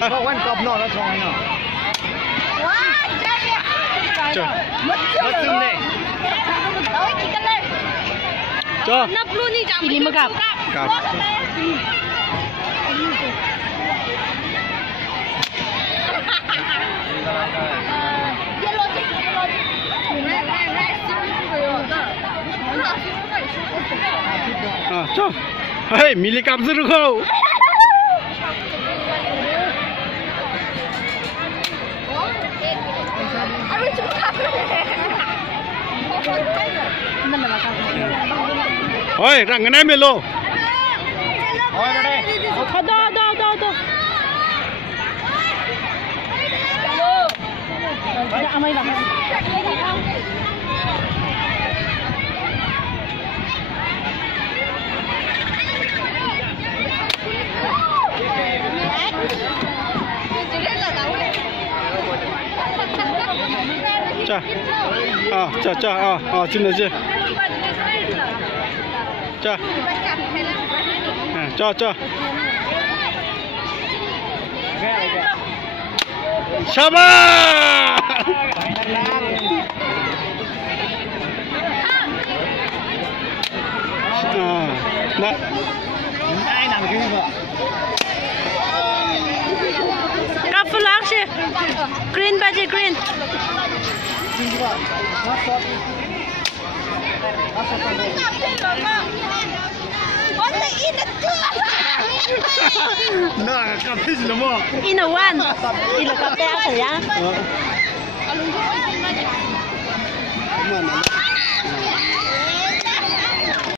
Có quán cọp nọ nó chọn nọ. Chờ. Mất dưng này. Cho. Nấp luôn đi chẳng. Ini megap. Gặp. Cho. Hei, milih kapsul kau. Oi, rang cái này melo. Ôi vào đây. Đâu. Amay lang. 자, 진짜 지. 자, 샤바! 나 Ai làm cái gì vậy? Kapsul aksi. Green baje green. Nah, kapis lemah. Inawan. Ilo kapte aksi ya. Mana?